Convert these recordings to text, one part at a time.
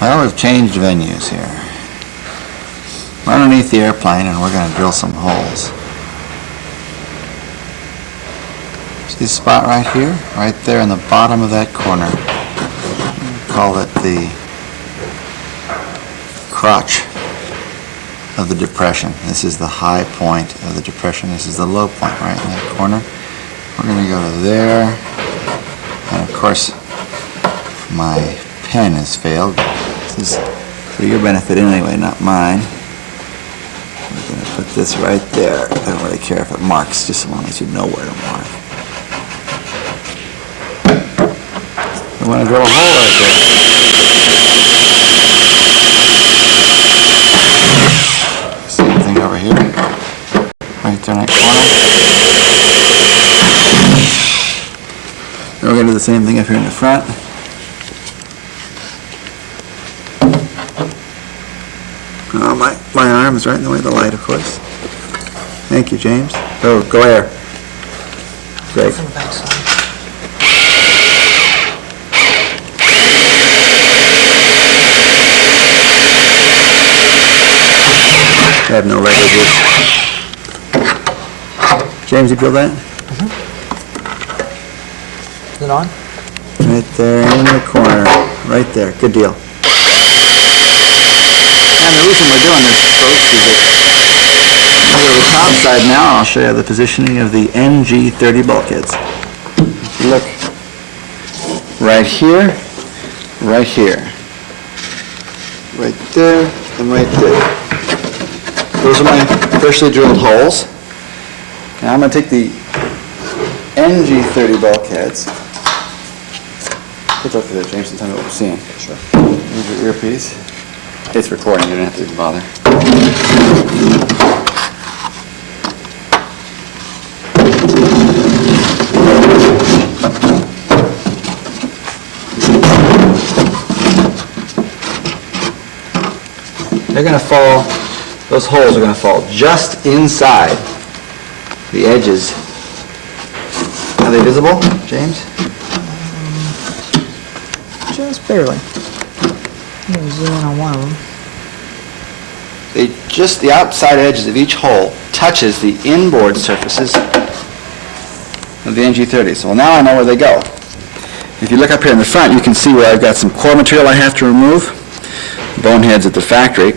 Well, we've changed venues here. We're underneath the airplane and we're going to drill some holes. See this spot right here? Right there in the bottom of that corner. We call it the crotch of the depression. This is the high point of the depression. This is the low point right in that corner. We're going to go to there. And of course, my pen has failed. This is for your benefit anyway, not mine. We're going to put this right there. I don't really care if it marks, just as long as you know where to mark. We want to drill a hole right there. Same thing over here. Right there in that corner. Then we're going to do the same thing up here in the front. Oh, my arm is right in the way of the light, of course. Thank you, James. Oh, go ahead. Great. From the backside. I have no regulages. James, you feel that? Is it on? Right there in the corner. Right there. Good deal. And the reason we're doing this, folks, is that we go to the top side now. I'll show you the positioning of the NG30 bulkheads. If you look right here, right here, right there, and right there. Those are my freshly drilled holes. Now I'm going to take the NG30 bulkheads. Take a look at that, James, and tell me what we're seeing. Sure. Move your earpiece. It's recording, you don't have to bother. They're going to fall, those holes are going to fall just inside the edges. Are they visible, James? Just barely. I'm going to zoom in on one of them. Just the outside edges of each hole touches the inboard surfaces of the NG30. So now I know where they go. If you look up here in the front, you can see where I've got some core material I have to remove. Boneheads at the factory.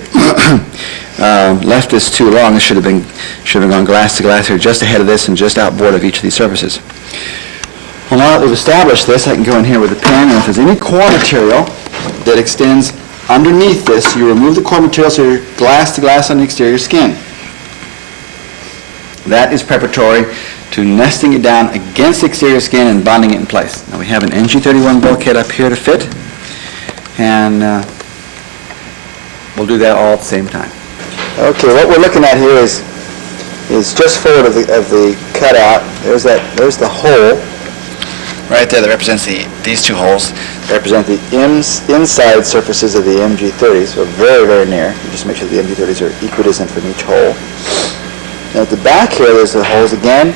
Left this too long. This should have gone glass to glass here, just ahead of this and just outboard of each of these surfaces. Well, now that we've established this, I can go in here with a pen, and if there's any core material that extends underneath this, you remove the core material so you're glass to glass on the exterior skin. That is preparatory to nesting it down against the exterior skin and bonding it in place. Now we have an NG31 bulkhead up here to fit, and we'll do that all at the same time. Okay, what we're looking at here is just forward of the cutout. There's the hole right there that represents these two holes. They represent the inside surfaces of the MG30, so very, very near. You just make sure the MG30s are equidistant from each hole. And at the back here, there's the holes again,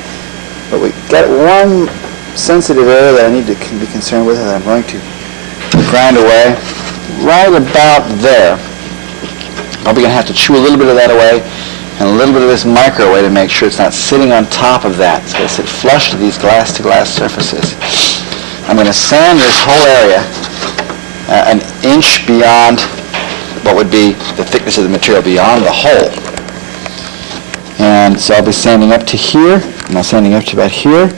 but we got one sensitive area that I need to be concerned with, and I'm going to grind away right about there. I'll be going to have to chew a little bit of that away and a little bit of this micro away to make sure it's not sitting on top of that. It's going to sit flush to these glass-to-glass surfaces. I'm going to sand this whole area an inch beyond what would be the thickness of the material beyond the hole. And so I'll be sanding up to here, and I'm sanding up to about here,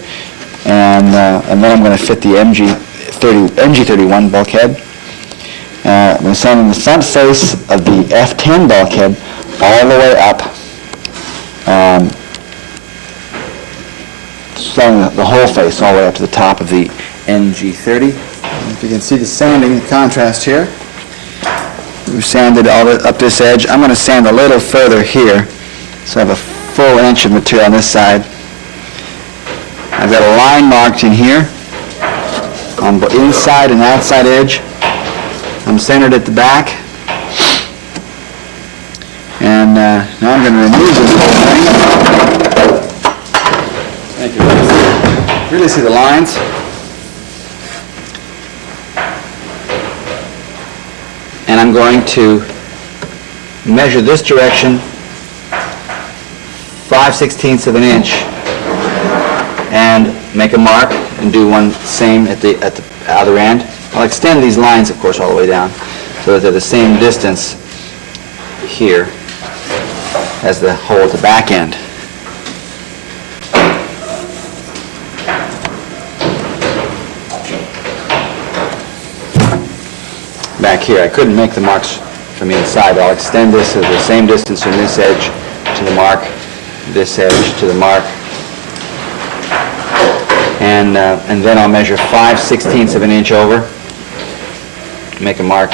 and then I'm going to fit the MG31 bulkhead. I'm going to sand in the front face of the F10 bulkhead all the way up, sanding the whole face all the way up to the top of the NG30. And if you can see the sanding, the contrast here, we've sanded all up this edge. I'm going to sand a little further here, so I have a full inch of material on this side. I've got a line marked in here on the inside and outside edge. I'm centered at the back. And now I'm going to remove this whole thing. Thank you. Really see the lines. And I'm I'm going to measure this direction 5/16 of an inch and make a mark and do one same at the other end. I'll extend these lines, of course, all the way down so that they're the same distance here as the hole at the back end. Back here, I couldn't make the marks from inside, but I'll extend this to the same distance from this edge to the mark, this edge to the mark, and then I'll measure 5/16 of an inch over, make a mark,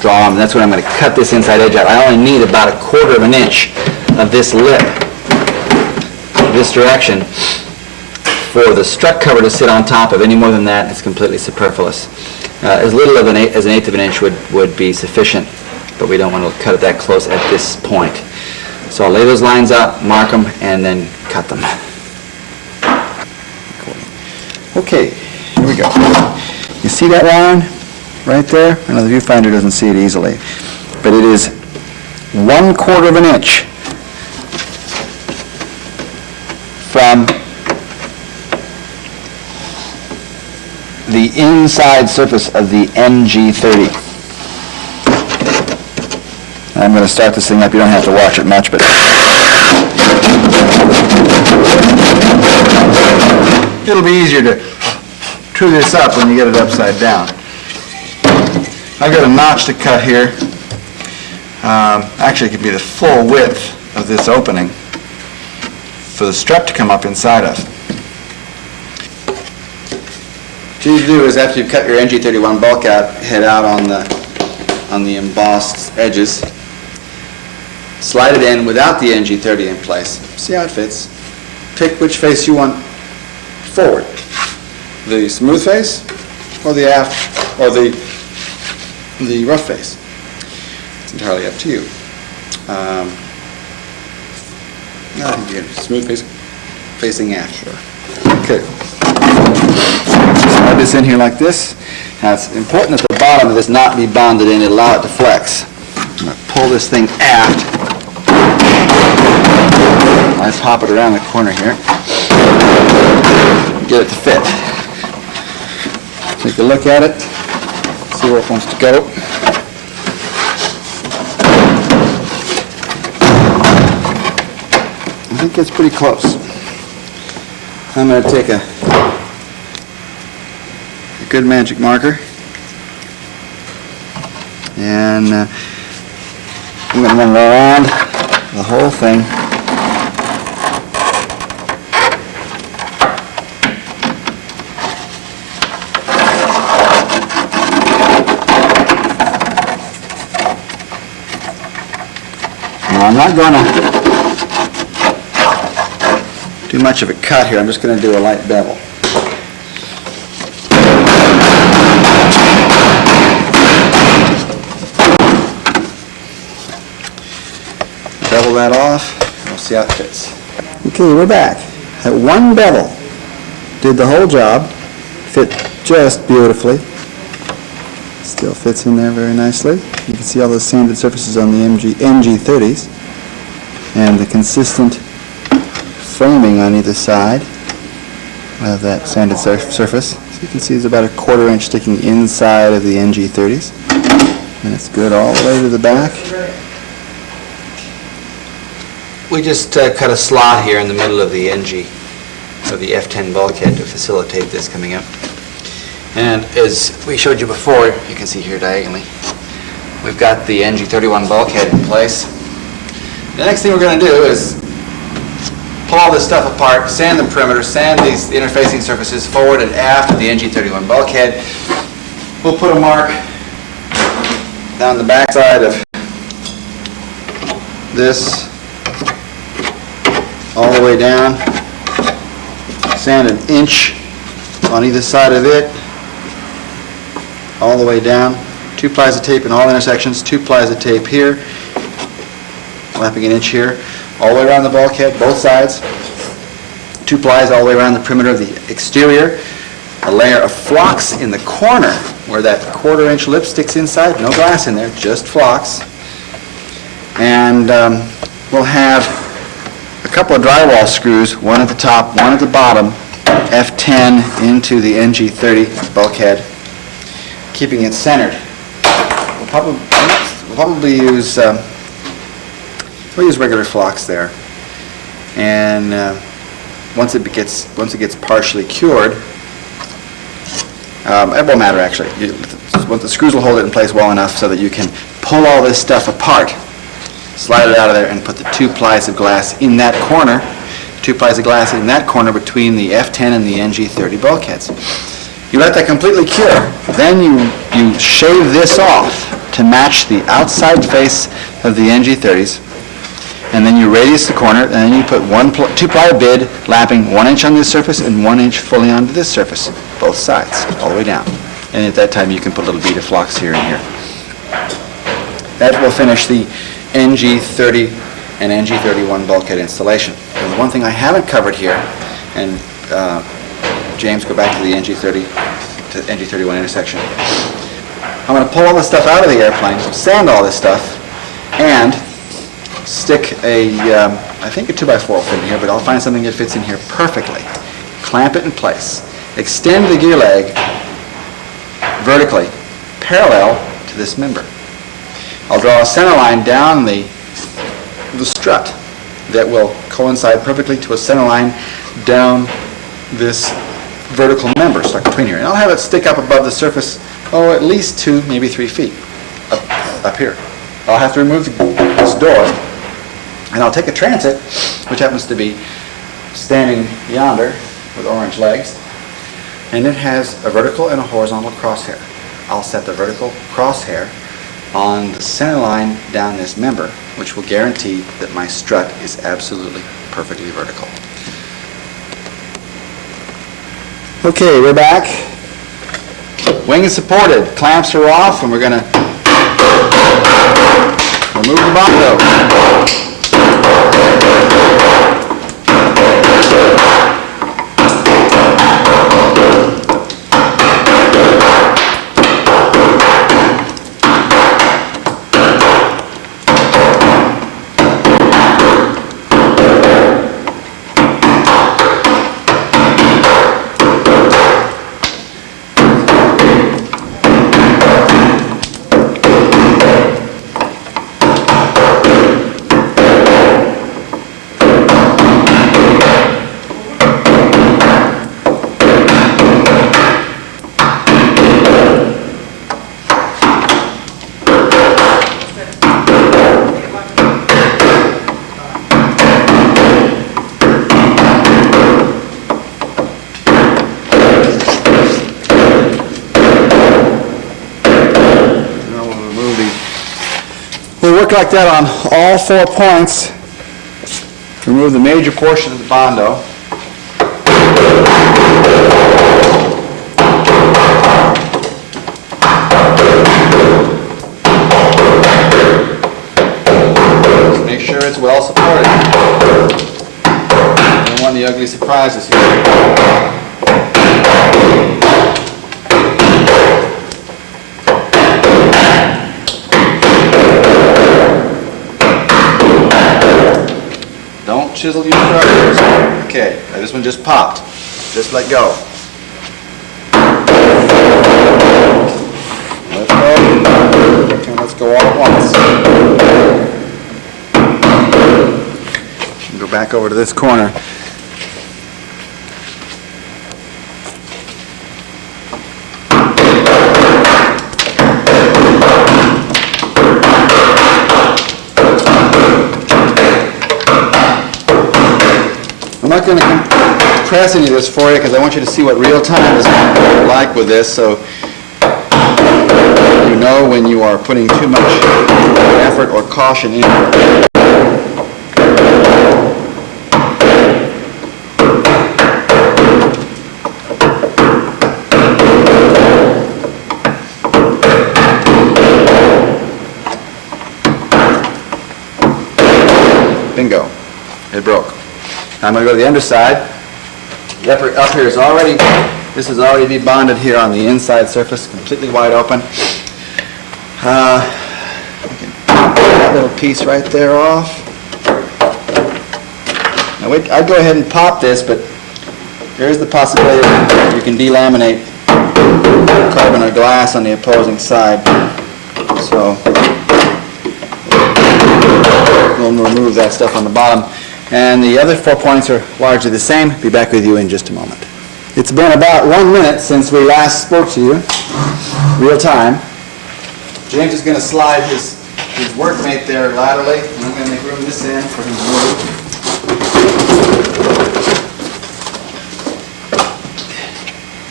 draw them, and that's when I'm going to cut this inside edge out. I only need about 1/4 of an inch of this lip, this direction, for the strut cover to sit on top of. Any more than that, it's completely superfluous. As little of as an eighth of an inch would be sufficient, but we don't want to cut it that close at this point. So I'll lay those lines up, mark them, and then cut them. Okay, here we go. You see that line right there? I know the viewfinder doesn't see it easily, but it is 1/4 of an inch from the inside surface of the NG30. I'm going to start this thing up. You don't have to watch it much, but it'll be easier to true this up when you get it upside down. I've got a notch to cut here. Actually, it could be the full width of this opening for the strut to come up inside of. What you need to do is, after you've cut your NG31 bulk out, head out on the embossed edges, slide it in without the NG30 in place. See how it fits. Pick which face you want forward, the smooth face or the aft or the rough face. It's entirely up to you. I think you get smooth face facing aft. Sure. Okay. Slide this in here like this. Now it's important that the bottom of this not be bonded in. It'll allow it to flex. I'm going to pull this thing aft. I pop it around the corner here. Get it to fit. Take a look at it. See where it wants to go. I think it's pretty close. I'm going to take a good magic marker, and I'm going to run it around the whole thing. Now, I'm not going to do much of a cut here. I'm just going to do a light bevel. Bevel that off, and we'll see how it fits. Okay, we're back. That one bevel did the whole job, fit just beautifully. Still fits in there very nicely. You can see all those sanded surfaces on the NG30s and the consistent framing on either side of that sanded surface. So you can see there's about 1/4 inch sticking inside of the NG30s, and it's good all the way to the back. We just cut a slot here in the middle of the F10 bulkhead to facilitate this coming up. And as we showed you before, you can see here diagonally, we've got the NG31 bulkhead in place. The next thing we're going to do is pull all this stuff apart, sand the perimeter, sand these interfacing surfaces forward and aft of the NG31 bulkhead. We'll put a mark down the backside of this all the way down, sand 1 inch on either side of it, all the way down, 2 plies of tape in all intersections, 2 plies of tape here, lapping 1 inch here, all the way around the bulkhead, both sides, 2 plies all the way around the perimeter of the exterior, a layer of flocks in the corner where that 1/4-inch lip sticks inside. No glass in there, just flocks. And we'll have a couple of drywall screws, one at the top, one at the bottom, F10 into the NG30 bulkhead, keeping it centered. We'll probably use we'll use regular flocks there. And once it gets partially cured, it won't matter actually. The screws will hold it in place well enough so that you can pull all this stuff apart, slide it out of there, and put the 2 plies of glass in that corner. 2 plies of glass in that corner between the F10 and the NG30 bulkheads. You let that completely cure. Then you shave this off to match the outside face of the NG30s. And then you radius the corner, and then you put 2-ply bid lapping 1 inch on this surface and 1 inch fully onto this surface, both sides, all the way down. And at that time you can put a little bead of flocks here and here. That will finish the NG30 and NG31 bulkhead installation. There's one thing I haven't covered here, and James, go back to the NG30 to NG31 intersection. I'm going to pull all this stuff out of the airplane, sand all this stuff, and stick I think a 2x4 will fit in here, but I'll find something that fits in here perfectly. Clamp it in place. Extend the gear leg vertically, parallel to this member. I'll draw a center line down the strut that will coincide perfectly to a center line down this vertical member stuck between here. And I'll have it stick up above the surface, at least 2, maybe 3 feet up here. I'll have to remove this door, and I'll take a transit, which happens to be standing yonder with orange legs, and it has a vertical and a horizontal crosshair. I'll set the vertical crosshair on the center line down this member, which will guarantee that my strut is absolutely perfectly vertical. Okay, we're back. Wing is supported, clamps are off, and we're going to remove the bondo. Work like that on all 4 points. Remove the major portion of the bondo. Just make sure it's well supported. I don't want the ugly surprises here. Chisel your structures. Okay, now this one just popped. Just let go. Let go. Okay, let's go all at once. Go back over to this corner. I'm not going to compress any of this for you because I want you to see what real time is like with this, so you know when you are putting too much effort or caution in. Bingo. It broke. I'm going to go to the underside. The upper up here is already This is already debonded here on the inside surface, completely wide open. We can take that little piece right there off. Now I'd go ahead and pop this, but there is the possibility that you can delaminate carbon or glass on the opposing side. So we'll remove that stuff on the bottom. And the other 4 points are largely the same. Be back with you in just a moment. It's been about 1 minute since we last spoke to you, real time. James is going to slide his workmate there laterally, and I'm going to make room this end for him to move.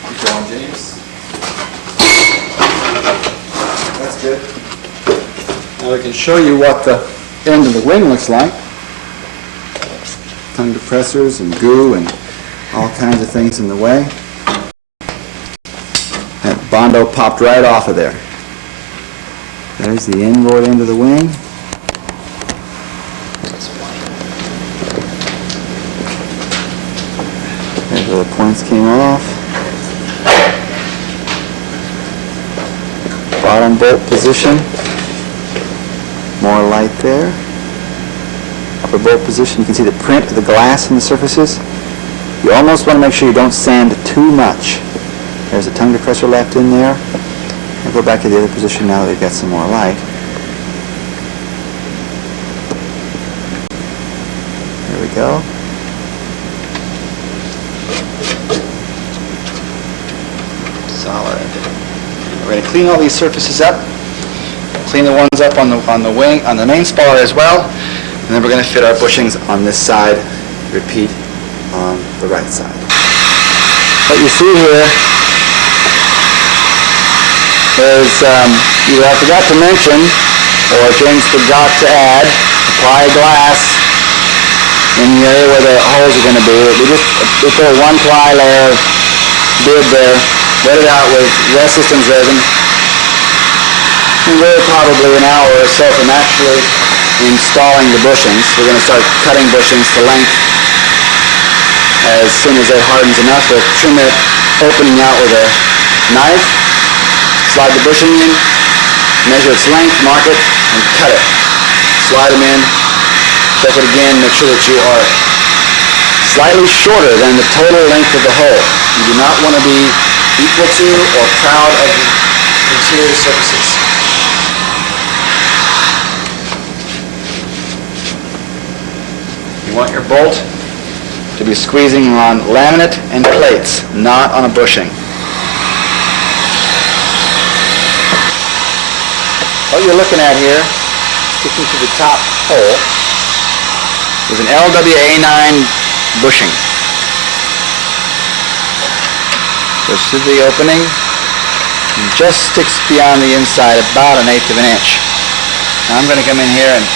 Keep going, James. That's good. Now we can show you what the end of the wing looks like. Tongue depressors and goo and all kinds of things in the way. That Bondo popped right off of there. There's the inboard end of the wing. There's where the points came off. Bottom bolt position. More light there. Upper bolt position, you can see the print of the glass in the surfaces. You almost want to make sure you don't sand too much. There's a tongue depressor left in there. I'll go back to the other position now that we've got some more light. There we go. Solid. We're going to clean all these surfaces up. Clean the ones up on the wing, on the main spar as well. And then we're going to fit our bushings on this side. Repeat on the right side. What you see here is either I forgot to mention or James forgot to add, apply glass in the area where the holes are going to be. We put a 1-ply layer of bid there, wet it out with rest systems resin, and wait probably an hour or so from actually installing the bushings. We're going to start cutting bushings to length. As soon as it hardens enough, we'll trim it, opening out with a knife, slide the bushing in, measure its length, mark it, and cut it. Slide them in, check it again, make sure that you are slightly shorter than the total length of the hole. You do not want to be equal to or proud of the interior surfaces. You want your bolt to be squeezing on laminate and plates, not on a bushing. What you're looking at here, sticking to the top hole, is an LWA9 bushing. Goes through the opening and just sticks beyond the inside about 1/8 of an inch. Now I'm going to come in here and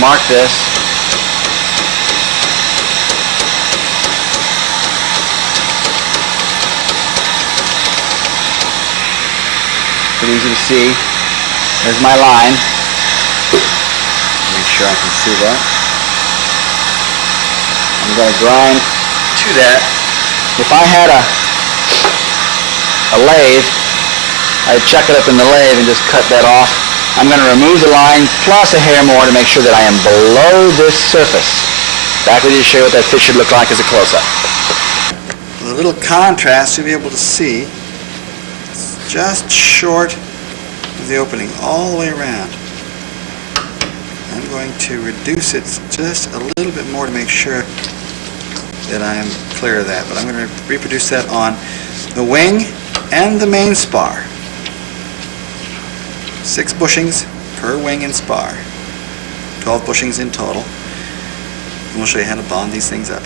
mark this. Pretty easy to see. There's my line. Make sure I can see that. I'm going to grind to that. If I had a lathe, I'd chuck it up in the lathe and just cut that off. I'm going to remove the line plus a hair more to make sure that I am below this surface. Back with you to show you what that fit should look like as a close-up. With a little contrast, you'll be able to see it's just short of the opening all the way around. I'm going to reduce it just a little bit more to make sure that I'm clear of that, but I'm going to reproduce that on the wing and the main spar. 6 bushings per wing and spar. 12 bushings in total. And we'll show you how to bond these things up.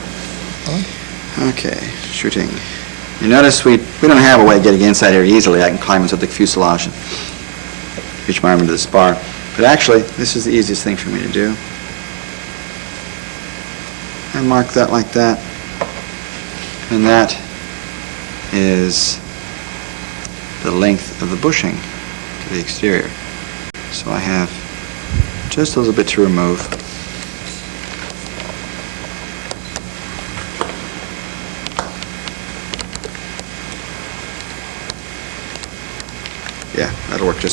Okay, shooting. You notice we don't have a way of getting inside here easily. I can climb into the fuselage and reach my arm into the spar. But actually, this is the easiest thing for me to do. I mark that like that. And that is the length of the bushing to the exterior. So I have just a little bit to remove.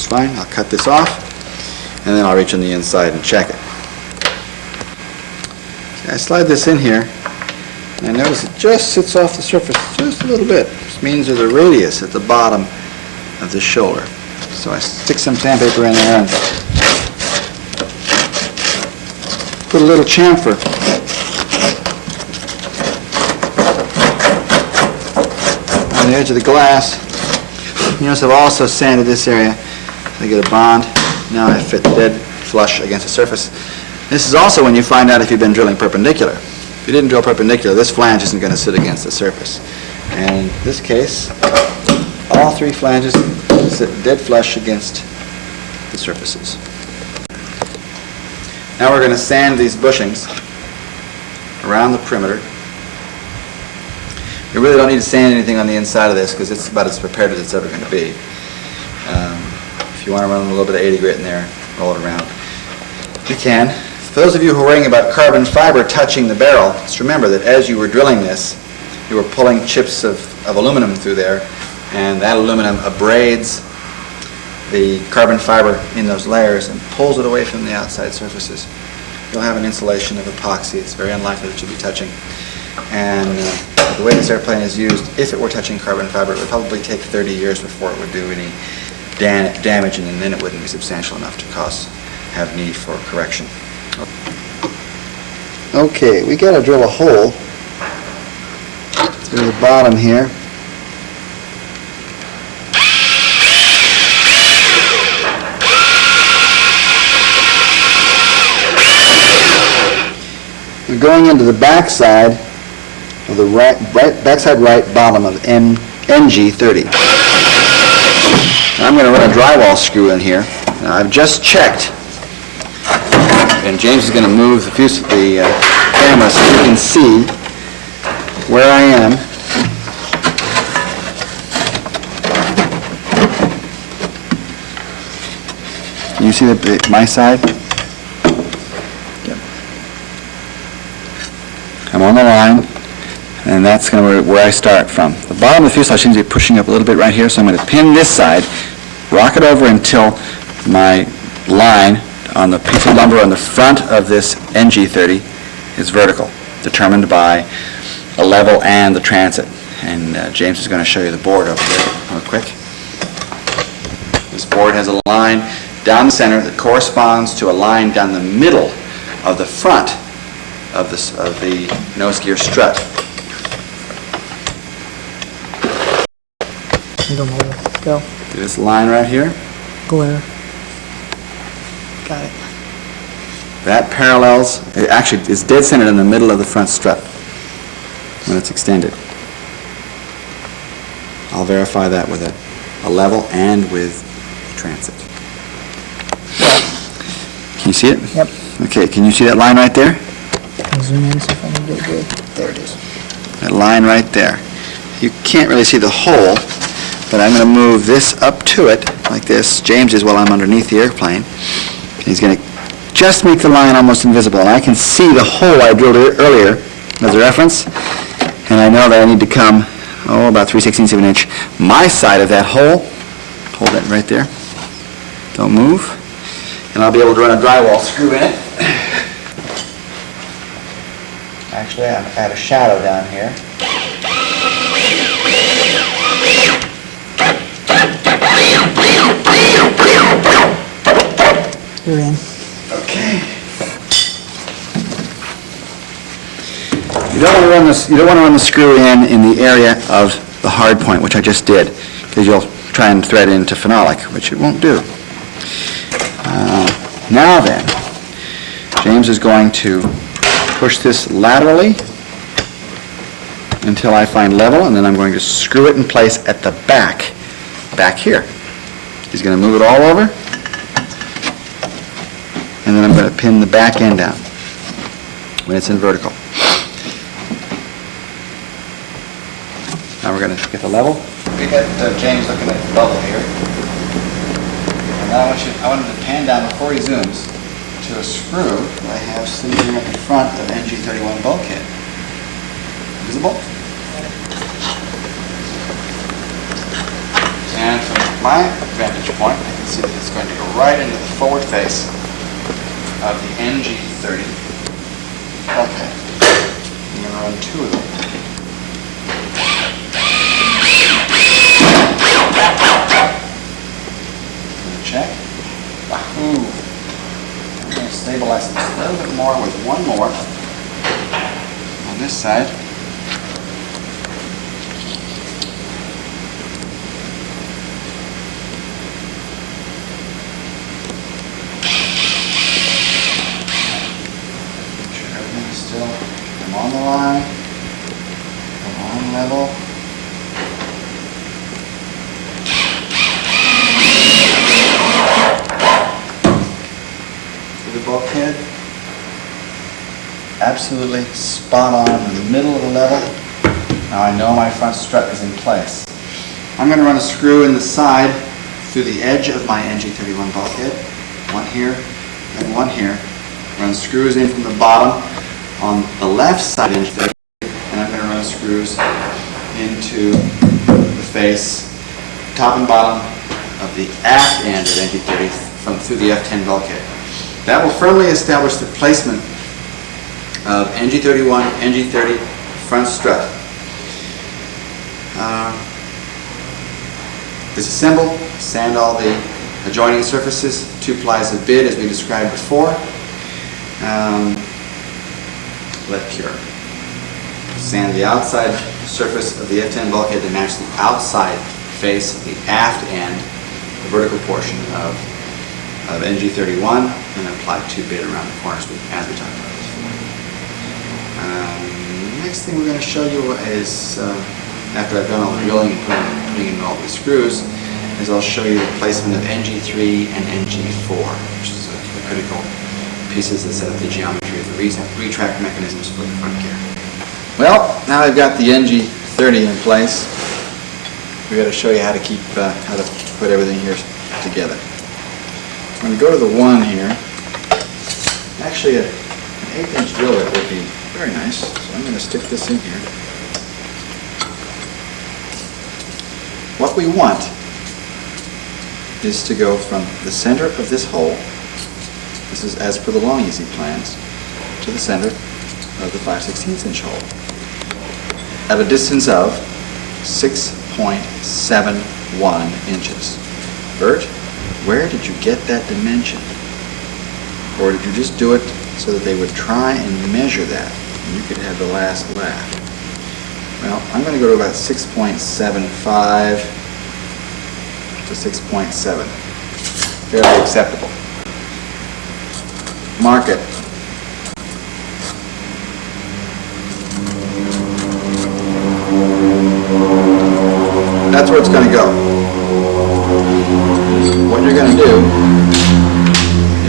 just fine. I'll cut this off, and then I'll reach on the inside and check it. I slide this in here, and I notice it just sits off the surface just a little bit. This means there's a radius at the bottom of the shoulder. So I stick some sandpaper in there and put a little chamfer on the edge of the glass. You notice I've also sanded this area. I get a bond. Now I fit dead flush against the surface. This is also when you find out if you've been drilling perpendicular. If you didn't drill perpendicular, this flange isn't going to sit against the surface. And in this case, all three flanges sit dead flush against the surfaces. Now we're going to sand these bushings around the perimeter. You really don't need to sand anything on the inside of this because it's about as prepared as it's ever going to be. If you want to run a little bit of 80 grit in there, roll it around. You can. For those of you who are worrying about carbon fiber touching the barrel, just remember that as you were drilling this, you were pulling chips of aluminum through there, and that aluminum abrades the carbon fiber in those layers and pulls it away from the outside surfaces. You'll have an insulation of epoxy. It's very unlikely that you'll be touching. And the way this airplane is used, if it were touching carbon fiber, it would probably take 30 years before it would do any damage, and then it wouldn't be substantial enough to have need for correction. Okay, we got to drill a hole through the bottom here. We're going into the backside of the backside right bottom of NG30. Now I'm going to run a drywall screw in here. Now I've just checked, and James is going to move the camera so you can see where I am. Can you see my side? Yep. I'm on the line, and that's going to be where I start from. The bottom of the fuselage seems to be pushing up a little bit right here, so I'm going to pin this side, rock it over until my line on the piece of lumber on the front of this NG30 is vertical, determined by a level and the transit. And James is going to show you the board over here real quick. This board has a line down the center that corresponds to a line down the middle of the front of the nose gear strut. Go. This line right here. Glare. Got it. That parallels, it actually is dead centered in the middle of the front strut when it's extended. I'll verify that with a level and with transit. Can you see it? Yep. Okay, can you see that line right there? I'll zoom in, see if I can get it good. There it is. That line right there. You can't really see the hole, but I'm going to move this up to it like this. James is while I'm underneath the airplane. He's going to just make the line almost invisible, and I can see the hole I drilled earlier as a reference, and I know that I need to come, about 3/16 of an inch, my side of that hole. Hold that right there. Don't move. And I'll be able to run a drywall screw in it. Actually, I had a shadow down here. You're in. Okay. You don't want to run the screw in the area of the hard point, which I just did, because you'll try and thread into phenolic, which it won't do. Now then, James is going to push this laterally until I find level, and then I'm going to screw it in place at the back here. He's going to move it all over, and then I'm going to pin the back end down when it's in vertical. Now we're going to get the level. We got James looking at the level here. And now I want him to pan down before he zooms to a screw that I have sitting here at the front of NG31 bulkhead. Visible? And from my vantage point, I can see that it's going to go right into the forward face of the NG30 bulkhead. I'm going to run two of them. Check. Wahoo! I'm going to stabilize this a little bit more with one more on this side. Make sure everything is still on the line, on level. The bulkhead, absolutely spot on in the middle of the level. Now I know my front strut is in place. I'm going to run a screw in the side through the edge of my NG31 bulkhead. One here and one here. Run screws in from the bottom on the left side of NG30, and I'm going to run screws into the face, top and bottom of the aft end of NG30 through the F10 bulkhead. That will firmly establish the placement of NG31, NG30 front strut. Disassemble, sand all the adjoining surfaces, 2 plies of bit as we described before. Let cure. Sand the outside surface of the F10 bulkhead to match the outside face of the aft end, the vertical portion of NG31, and apply 2 bit around the corners as we talked about before. Next thing we're going to show you is, after I've done all the drilling and putting in all the screws, is I'll show you the placement of NG3 and NG4, which is the critical pieces that set up the geometry of the retract mechanisms for the front gear. Well, now I've got the NG30 in place. We've got to show you how to put everything here together. I'm going to go to the one here. Actually, an 1/8" drill bit would be very nice. So I'm going to stick this in here. What we want is to go from the center of this hole, this is as per the long easy plans, to the center of the 5/16" hole at a distance of 6.71 inches. Burt, where did you get that dimension? Or did you just do it so that they would try and measure that and you could have the last laugh? Well, I'm going to go to about 6.75 to 6.7. Fairly acceptable. Mark it. That's where it's going to go. What you're going to do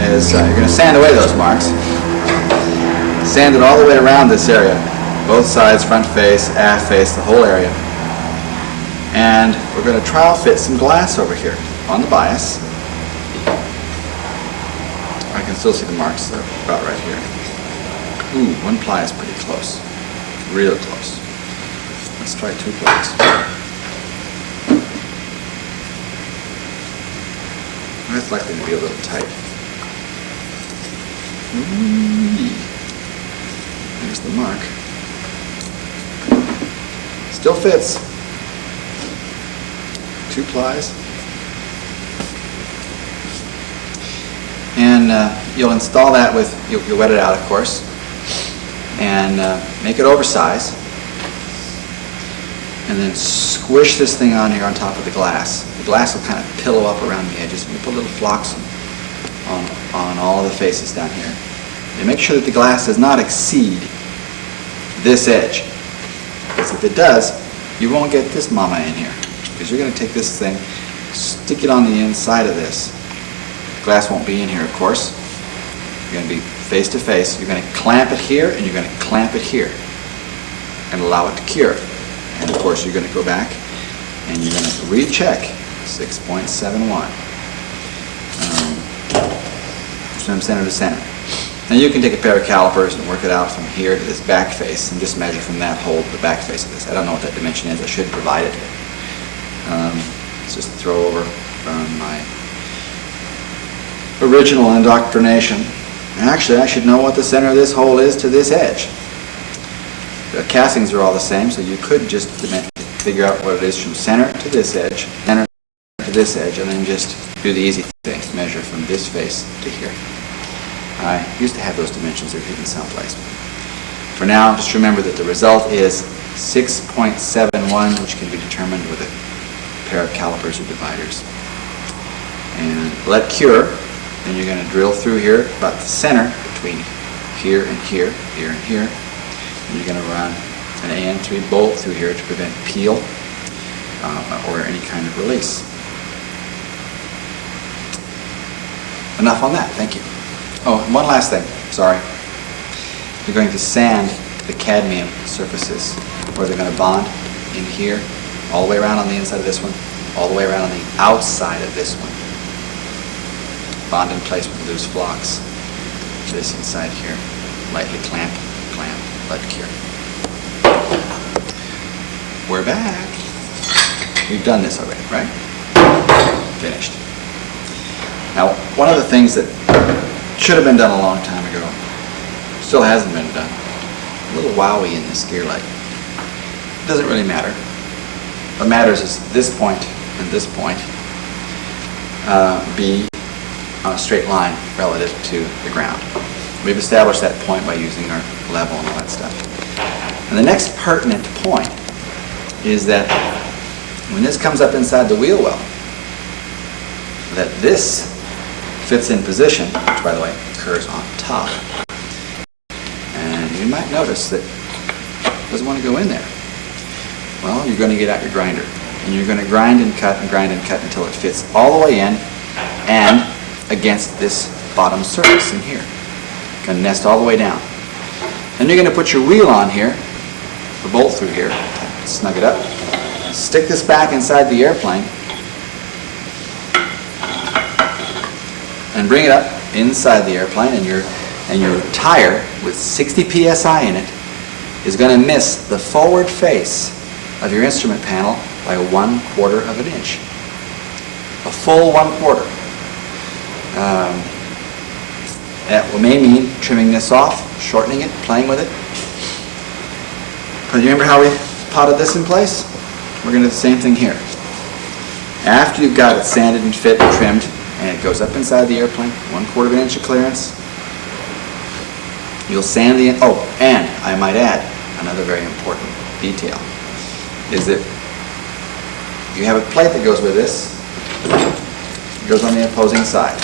is you're going to sand away those marks. Sand it all the way around this area. Both sides, front face, aft face, the whole area. And we're going to trial fit some glass over here on the bias. I can still see the marks, they're about right here. Ooh, 1 ply is pretty close. Real close. Let's try 2 plies. That's likely to be a little tight. There's the mark. Still fits. 2 plies. And you'll install that with, you'll wet it out of course, and make it oversize. And then squish this thing on here on top of the glass. The glass will kind of pillow up around the edges, and you put little flocks on all the faces down here. And make sure that the glass does not exceed this edge. Because if it does, you won't get this mama in here. Because you're going to take this thing, stick it on the inside of this. The glass won't be in here, of course. You're going to be face to face. You're going to clamp it here, and you're going to clamp it here. And allow it to cure. And of course, you're going to go back, and you're going to recheck 6.71. From center to center. Now you can take a pair of calipers and work it out from here to this back face and just measure from that hole to the back face of this. I don't know what that dimension is. I should provide it. It's just a throw over from my original indoctrination. Actually, I should know what the center of this hole is to this edge. The castings are all the same, so you could just figure out what it is from center to this edge, center to this edge, and then just do the easy thing, measure from this face to here. I used to have those dimensions, they're hidden someplace. For now, just remember that the result is 6.71, which can be determined with a pair of calipers or dividers. And let cure. Then you're going to drill through here about the center between here and here, here and here. And you're going to run an AN3 bolt through here to prevent peel or any kind of release. Enough on that. Thank you. Oh, and one last thing. Sorry. You're going to sand the cadmium surfaces where they're going to bond in here, all the way around on the inside of this one, all the way around on the outside of this one. Bond in place with loose blocks. This inside here. Lightly clamp, clamp, let cure. We're back. We've done this already, right? Finished. Now, one of the things that should have been done a long time ago, still hasn't been done, a little wowie in this gear light. It doesn't really matter. What matters is this point and this point be on a straight line relative to the ground. We've established that point by using our level and all that stuff. And the next pertinent point is that when this comes up inside the wheel well, that this fits in position, which by the way occurs on top. And you might notice that it doesn't want to go in there. Well, you're going to get out your grinder. And you're going to grind and cut until it fits all the way in and against this bottom surface in here. Going to nest all the way down. Then you're going to put your wheel on here, the bolt through here, snug it up, stick this back inside the airplane, and bring it up inside the airplane, and your tire with 60 psi in it is going to miss the forward face of your instrument panel by 1/4 of an inch. A full 1/4. That may mean trimming this off, shortening it, playing with it. But you remember how we potted this in place? We're going to do the same thing here. After you've got it sanded and fit and trimmed, and it goes up inside the airplane, 1/4 of an inch of clearance, you'll sand the, oh, and I might add, another very important detail, is that you have a plate that goes with this. It goes on the opposing side.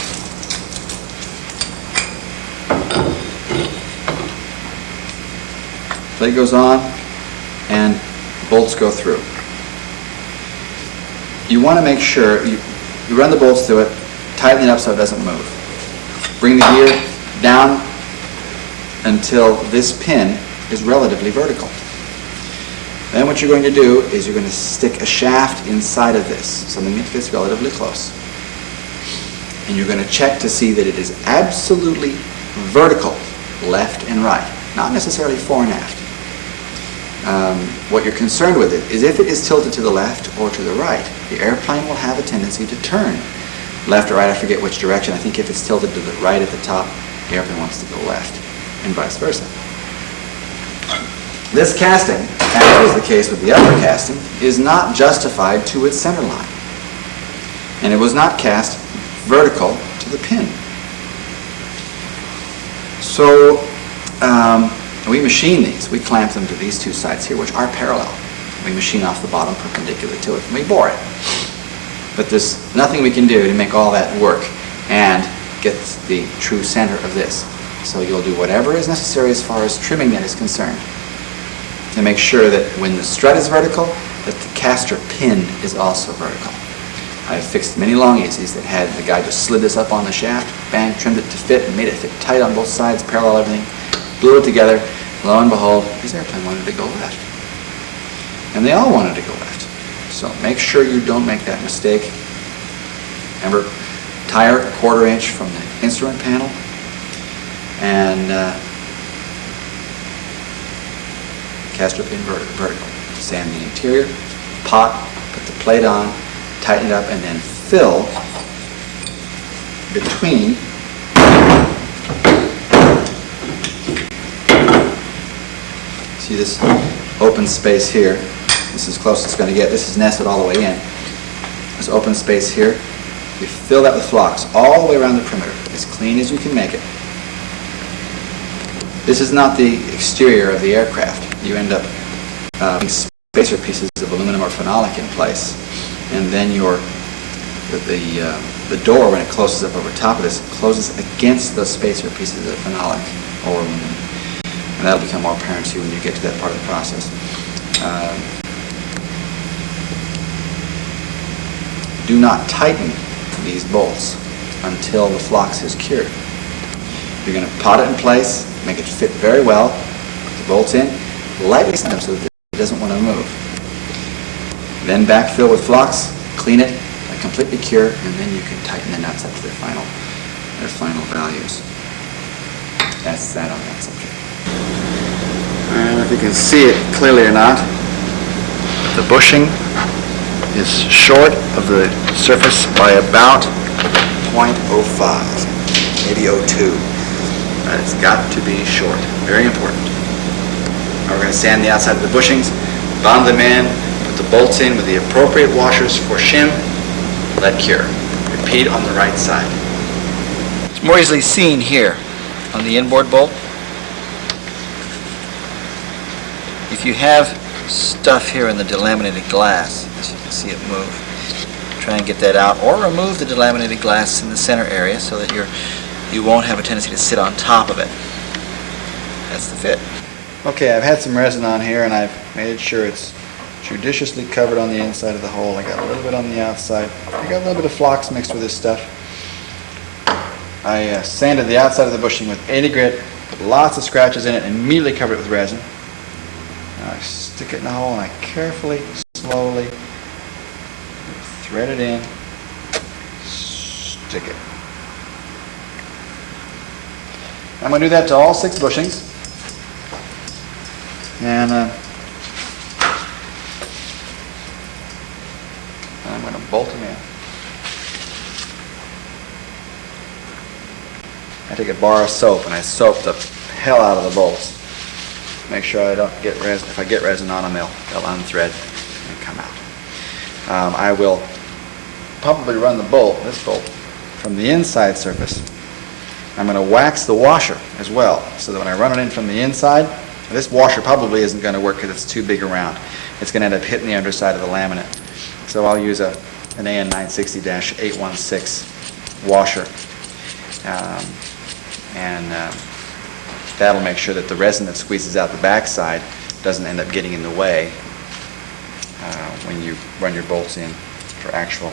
Plate goes on, and bolts go through. You want to make sure you run the bolts through it, tighten it up so it doesn't move. Bring the gear down until this pin is relatively vertical. Then what you're going to do is you're going to stick a shaft inside of this, something that fits relatively close. And you're going to check to see that it is absolutely vertical, left and right, not necessarily fore and aft. What you're concerned with it is if it is tilted to the left or to the right, the airplane will have a tendency to turn left or right. I forget which direction. I think if it's tilted to the right at the top, the airplane wants to go left, and vice versa. This casting, as is the case with the upper casting, is not justified to its center line. And it was not cast vertical to the pin. So we machine these. We clamp them to these two sides here, which are parallel. We machine off the bottom perpendicular to it, and we bore it. But there's nothing we can do to make all that work and get the true center of this. So you'll do whatever is necessary as far as trimming that is concerned to make sure that when the strut is vertical, that the caster pin is also vertical. I've fixed many long easies that had the guy just slid this up on the shaft, bang, trimmed it to fit, and made it fit tight on both sides, parallel everything, glue it together. Lo and behold, his airplane wanted to go left. And they all wanted to go left. So make sure you don't make that mistake. Remember, tire 1/4 inch from the instrument panel, and caster pin vertical. Sand the interior, pot, put the plate on, tighten it up, and then fill between see this open space here. This is as close as it's going to get. This is nested all the way in. This open space here, you fill that with phlox all the way around the perimeter, as clean as you can make it. This is not the exterior of the aircraft. You end up putting spacer pieces of aluminum or phenolic in place, and then the door, when it closes up over top of this, closes against those spacer pieces of phenolic or aluminum, and that'll become more apparent to you when you get to that part of the process. Do not tighten these bolts until the phlox is cured. You're going to pot it in place, make it fit very well, put the bolts in, lightly snap so that it doesn't want to move. Then backfill with phlox, clean it, completely cure, and then you can tighten the nuts up to their final values. That's that on that subject. I don't know if you can see it clearly or not. The bushing is short of the surface by about 0.05, maybe 0.02. It's got to be short. Very important. Now we're going to sand the outside of the bushings, bond them in, put the bolts in with the appropriate washers for shim, let cure. Repeat on the right side. It's more easily seen here on the inboard bolt. If you have stuff here in the delaminated glass, as you can see it move, try and get that out, or remove the delaminated glass in the center area so that you won't have a tendency to sit on top of it. That's the fit. Okay, I've had some resin on here and I've made sure it's judiciously covered on the inside of the hole. I got a little bit on the outside. I got a little bit of phlox mixed with this stuff. I sanded the outside of the bushing with 80 grit, put lots of scratches in it, and immediately covered it with resin. Now I stick it in the hole and I carefully, slowly thread it in, stick it. I'm going to do that to all 6 bushings. And I'm going to bolt them in. I take a bar of soap and I soap the hell out of the bolts. Make sure I don't get resin. If I get resin on them, they'll unthread and come out. I will probably run the bolt, this bolt, from the inside surface. I'm going to wax the washer as well, so that when I run it in from the inside, this washer probably isn't going to work because it's too big around. It's going to end up hitting the underside of the laminate. So I'll use an AN 960-816 washer. That'll make sure that the resin that squeezes out the backside doesn't end up getting in the way when you run your bolts in for actual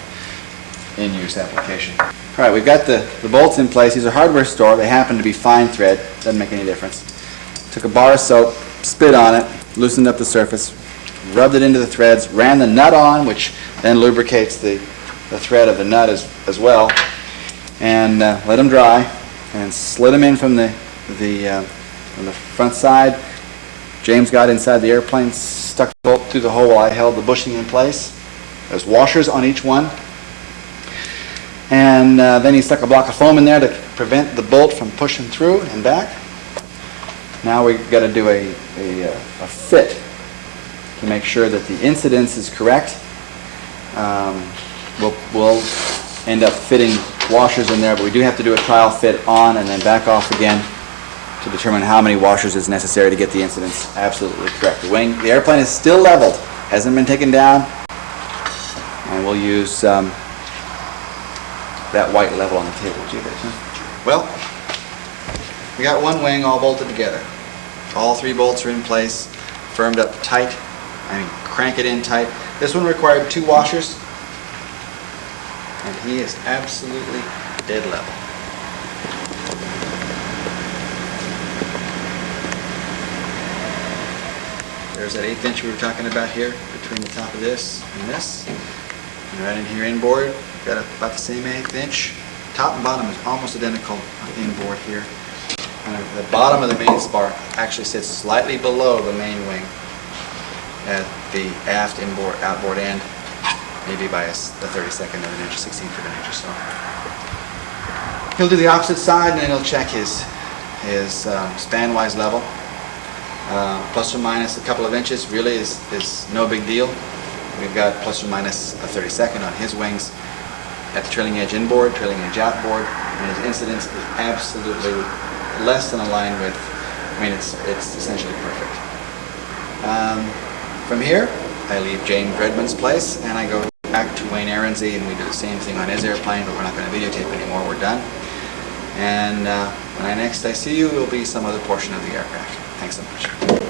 in-use application. All right, we've got the bolts in place. These are hardware store. They happen to be fine thread. Doesn't make any difference. Took a bar of soap, spit on it, loosened up the surface, rubbed it into the threads, ran the nut on, which then lubricates the thread of the nut as well, and let them dry, and slid them in from the front side. James got inside the airplane, stuck the bolt through the hole while I held the bushing in place. There's washers on each one. And then he stuck a block of foam in there to prevent the bolt from pushing through and back. Now we've got to do a fit to make sure that the incidence is correct. We'll end up fitting washers in there, but we do have to do a trial fit on and then back off again to determine how many washers is necessary to get the incidence absolutely correct. The airplane is still leveled, hasn't been taken down, and we'll use that white level on the table. Well, we got one wing all bolted together. All 3 bolts are in place, firmed up tight. Crank it in tight. This one required 2 washers, and he is absolutely dead level. There's that 1/8 inch we were talking about here between the top of this and this. And right in here inboard, got about the same 1/8 inch. Top and bottom is almost identical inboard here. And the bottom of the main spar actually sits slightly below the main wing at the aft inboard outboard end, maybe by the 32nd of an inch, 16th of an inch or so. He'll do the opposite side, and then he'll check his span-wise level. Plus or minus a couple of inches really is no big deal. We've got plus or minus a 32nd on his wings at the trailing edge inboard, trailing edge outboard, and his incidence is absolutely less than aligned with, I mean, it's essentially perfect. From here, I leave James Redmond's place and I go back to Wayne Aaronsy, and we do the same thing on his airplane, but we're not going to videotape anymore, we're done. And when next I see you, it will be some other portion of the aircraft. Thanks so much.